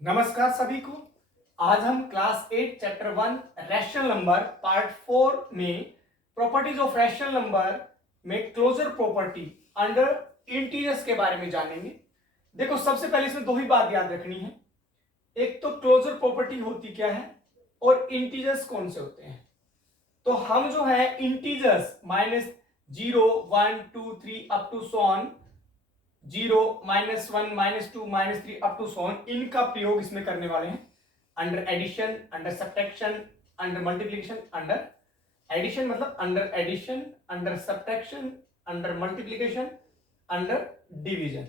नमस्कार सभी को। आज हम class 8 chapter 1 rational number part 4 में प्रॉपर्टीज ऑफ रैशनल नंबर में क्लोजर प्रॉपर्टी अंडर इंटीजर्स के बारे में जानेंगे। देखो, सबसे पहले इसमें दो ही बात याद रखनी है। एक तो क्लोजर प्रॉपर्टी होती क्या है और इंटीजर्स कौन से होते हैं। तो हम जो है integers -0, 1, 2, 3 up to so on 0, -1, -2, -3 up to so on, इनका प्रयोग इसमें करने वाले हैं under addition, under subtraction, under multiplication. Under addition मतलब under addition, under subtraction, under multiplication, under division.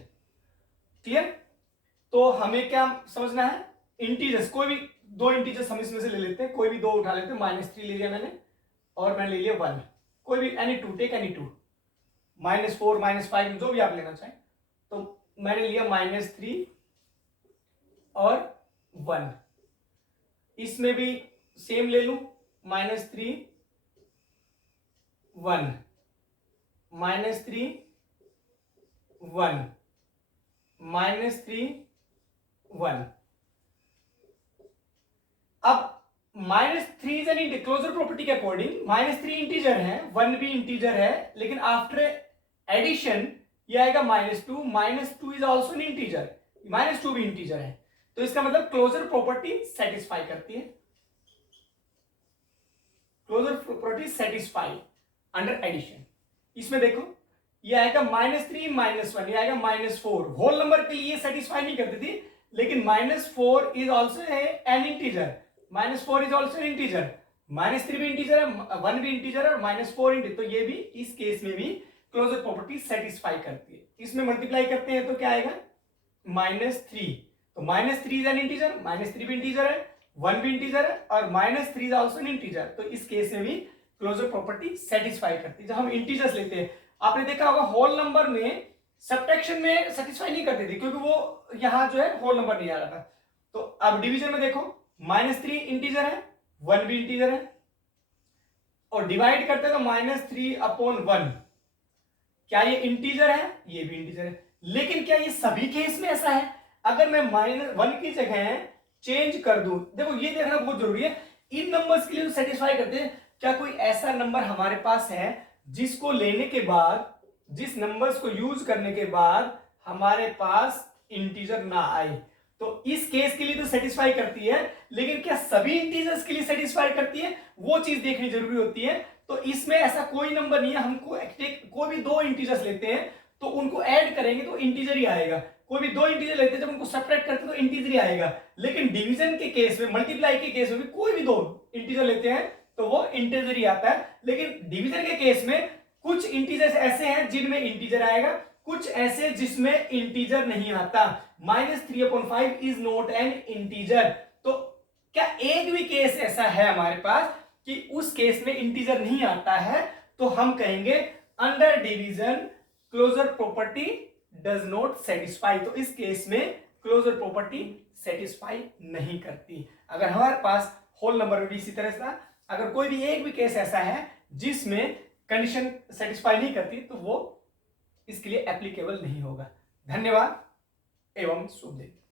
Clear? तो हमें क्या समझना है, इंटीजर्स, कोई भी दो इंटीजर्स हम इसमें से ले लेते हैं, कोई भी दो उठा लेते हैं। -3 ले लिया मैंने और मैंने ले लिया 1, कोई भी any two, take any two, -4, -5 जो भी आप लेना चाहें। तो मैंने लिया -3 और 1, इसमें भी सेम ले लूं, -3 1, -3 1, -3 1। अब -3 इज एन क्लोजर प्रॉपर्टी के अकॉर्डिंग -3 इंटीजर है, 1 भी इंटीजर है, लेकिन आफ्टर एडिशन ये आएगा -2, -2 इज ऑल्सो एन इंटीजर, -2 भी इंटीजर है। तो इसका मतलब क्लोजर प्रॉपर्टी सेटिस्फाई करती है, closure property satisfy under addition. इसमें देखो ये आएगा -3 -1, ये आएगा -4, होल नंबर के लिए सेटिस्फाई नहीं करती थी, लेकिन -4 is also an integer, -4 is also an integer, -3 भी इंटीजर है, 1 भी इंटीजर है और -4 इंटीजर। तो ये भी इस केस में भी क्लोजर प्रॉपर्टी सेटिस्फाई करती है। इसमें मल्टीप्लाई करते हैं तो क्या आएगा, -3, तो -3 इज एन इंटीजर, -3 भी इंटीजर है, 1 भी इंटीजर है और -3 इज ऑल्सो एन इंटीजर। तो इस केस में भी क्लोजर प्रॉपर्टी सेटिस्फाई करती है। जब हम इंटीजर्स लेते हैं, आपने देखा होगा होल नंबर में सब्ट्रैक्शन में सेटिस्फाई नहीं करते थे, क्योंकि वो यहां जो है होल नंबर नहीं आ रहा था। तो अब डिवीजन में देखो, -3 इंटीजर है, 1 भी इंटीजर है, और डिवाइड करते हैं तो -3/1, क्या ये इंटीजर है? ये भी इंटीजर है। लेकिन क्या ये सभी केस में ऐसा है? अगर मैं -1 की जगह चेंज कर दूं, देखो ये देखना बहुत जरूरी है, इन नंबर्स के लिए सेटिस्फाई करते हैं। क्या कोई ऐसा नंबर हमारे पास है जिसको लेने के बाद, जिस नंबर्स को यूज करने के बाद हमारे पास इंटीजर ना आए? तो इस केस के लिए तो सेटिस्फाई करती है, लेकिन क्या सभी इंटीजर्स के लिए सेटिस्फाई करती है, वो चीज देखनी जरूरी होती है। तो इसमें ऐसा कोई नंबर नहीं है, हमको कोई भी दो इंटीजर्स लेते हैं तो उनको ऐड करेंगे तो इंटीजर ही आएगा, कोई भी दो इंटीजर लेते हैं जब उनको सब्ट्रैक्ट करते हैं तो इंटीजर ही आएगा। लेकिन डिवीजन के केस में, मल्टीप्लाई के केस में भी कोई भी दो इंटीजर लेते हैं तो वो इंटीजर ही आता है। लेकिन डिवीजन के केस में कुछ इंटीजर्स ऐसे हैं जिनमें इंटीजर आएगा, कुछ ऐसे जिसमें इंटीजर नहीं आता। -3/5 इज नॉट एन इंटीजर। तो क्या एक भी केस ऐसा है हमारे पास कि उस केस में इंटीजर नहीं आता है, तो हम कहेंगे under division closure property does not satisfy. तो इस केस में क्लोजर प्रॉपर्टी सेटिस्फाई नहीं करती। अगर हमारे पास होल नंबर में भी इसी तरह से, अगर कोई भी एक भी केस ऐसा है जिसमें कंडीशन सेटिस्फाई नहीं करती, तो वो इसके लिए एप्लीकेबल नहीं होगा। धन्यवाद एवं शुभ दिन।